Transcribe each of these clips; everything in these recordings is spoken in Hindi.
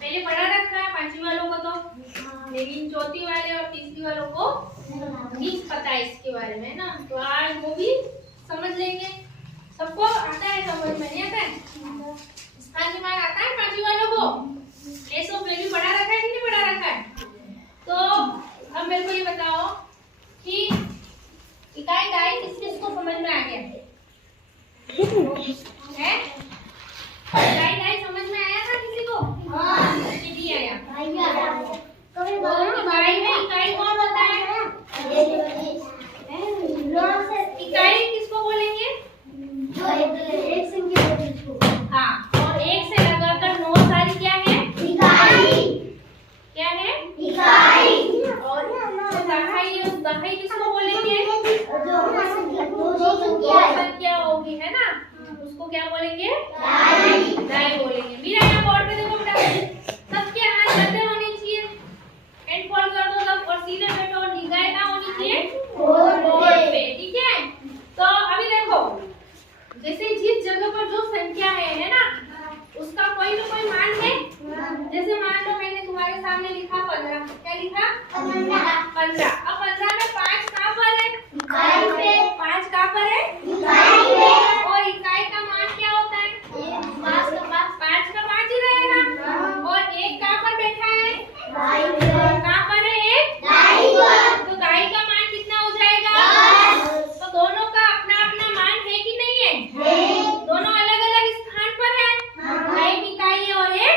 पहले पढ़ा रखा है पांचवी वालों को तो, लेकिन चौथी वाले और तीसरी वालों को नहीं पता है इसके बारे में ना, तो आज वो भी समझ लेंगे। सबको आता है समझ में? नहीं आता है? स्थान के मान आता है पांचवी वालों को? प्लेस ऑफ वैल्यू पढ़ा रखा है कि नहीं पढ़ा रखा है? तो अब मेरे को ये बताओ कि इकाई दाई किस किस को समझ में आ गया है? इकाई दाई समझ में आया था किसी को? हाँ, नहीं आया। भाई में इकाई कौन होता है? इकाई किसको बोलेंगे? एक संख्या को। हाँ, और एक से लगाकर 9 सारी क्या है? इकाई। क्या है? इकाई। और दहाई किसको बोलेंगे? दो संख्या होगी है ना, उसको क्या बोलेंगे? दाई बोलेंगे। मेरा यहाँ बोर्ड पे देखो बेटा, सबके हाथ बंधे होने चाहिए, हैंड फोल्ड कर दो सब और सीधे बैठो और निगाहें कहाँ होनी चाहिए? बोर्ड पे, ठीक है? तो अभी देखो, जैसे जिस जगह पर जो संख्या है ना, उसका कोई ना कोई मान है। जैसे मान लो मैंने तुम्हारे सामने लिखा 15, क्या लिखा? 15। अब 15 में 5 कहाँ पर है? इकाई पे। 5 कहाँ पर है? इकाई पे। और इकाई का मान क्या होता है? 5 का 5 ही रहेगा। और 1 कहाँ पर बैठा है? दाई पे। कहाँ पर है 1? दाई पर। तो दाई का मान कितना हो जाएगा? 10। तो दोनों का अपना अपना मान है कि नहीं है? दोनों अलग अलग स्थान पर है। एक इकाई है और एक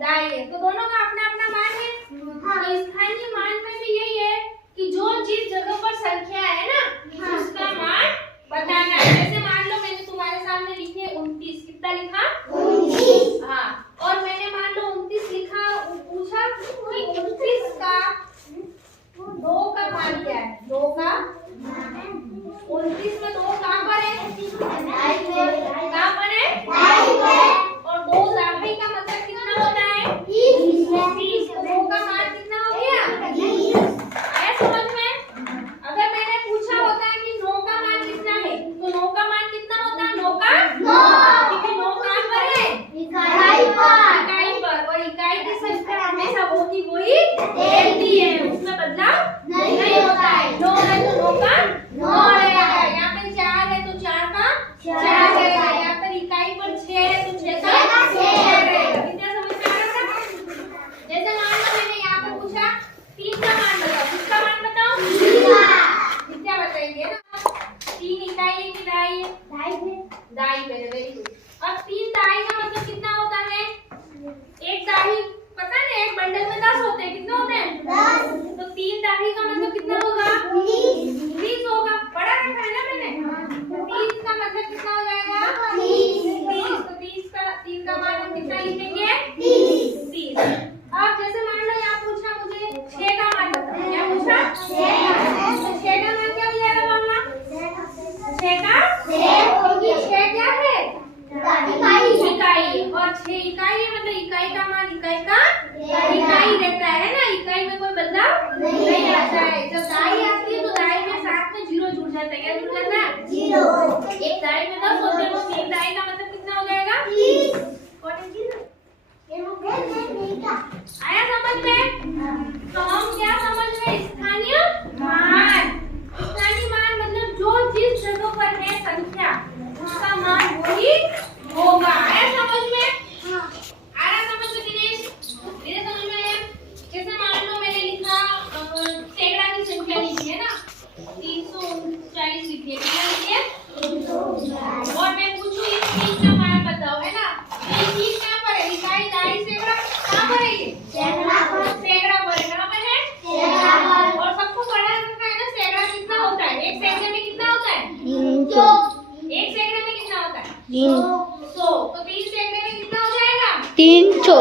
दाई है, तो दोनों का अपना अपना मान है। तो स्थानीय मान में भी यही है कि जो जिस जगह पर संख्या है ना, उसका मान बताना है। जैसे मान लो मैंने तुम्हारे सामने लिखे 29, कितना लिखा? 29। हाँ, और मैंने मान लो 29 लिखा, पूछा कि 29 का 2 का मान क्या है? 2 का 29 में 2 कहाँ पर है? कहाँ पर है? और 2 दाई का मतलब कितना होता है? 20। तो 2 का मान कितना हो गया? 20। आया समझ में? अगर मैंने पूछा होता है कि 9 का मान कितना है, तो 9 का मान कितना होता है? 9 का 9। क्योंकि 9 कहाँ पर है? इकाई पर। और इकाई की संख्या हमेशा वो की वही रहती है, उसमें बदलाव नहीं होता है। 9 है तो 9 का 9 रहेगा। यहाँ पे 4 है तो 4 का 4 रहेगा। यहाँ पर इकाई पर 6 है तो 6 का 6 रहेगा। कितना समझ में आ रहा था? जैसे मान लो मैंने यहाँ पे पूछा 3 का मान बताओ, किसका मान बताओ? कितना बताएंगे ना? 3 इकाई है कि दाई है? दाई पे। Very good. अब 3 दाई का मतलब कितना होता है? एक दाई पता है, एक बंडल में 10 होते हैं। कितने होते हैं? 10। तो 3 दाई का मतलब कितना होगा? 20 होगा। पढ़ा रखा है ना मैंने? 30 का मतलब कितना हो जाएगा? 30। तो 30 का 3 का मान हम कितना लिखेंगे? 30। अब जैसे मान लो यहाँ पूछा मुझे 6 का मान बताओ, क्या पूछा? 6 का मान क्या हो जाएगा बोलना? 6 का 6 क्या है? इकाई। और 6 इकाई है, मतलब इकाई का मान इकाई का इकाई रहता है ना, इकाई में कोई बदलाव नहीं आता है। जब दाई आती है तो दाई के साथ में 0 जुड़ जाता है। क्या जुड़ जाता है? 0। एक दाई में 10 होते हैं, तो 3 दाई का मतलब कितना हो जाएगा? 30। कौन है 0? आया समझ में? तो हम क्या समझ रहे? स्थानीय मान। स्थानीय मान मतलब जो जिस जगह पर है संख्या, उसका मान वही होगा। आया समझ में? आ रहा समझ में दिनेश? मेरे समझ में आया? जैसे मान लो मैंने लिखा सैकड़ा की संख्या लिखी है ना, 339 लिखी है। कितना लिखी है? 339। और मैं पूछूं इस 3 का मान बताओ, है ना? ये 3 कहाँ पर है? इकाई, दाई, सैकड़ा कहाँ पर है? ये सैकड़ा पर है। कहाँ पर है? सैकड़ा पर। और सबको पढ़ा रखा है ना, सैकड़ा कितना होता है? एक सैकड़े में कितना होता है? 300। एक सैकड़े में कितना होता है? 300। तो 3 सैकड़े में कितना हो जाएगा? 300।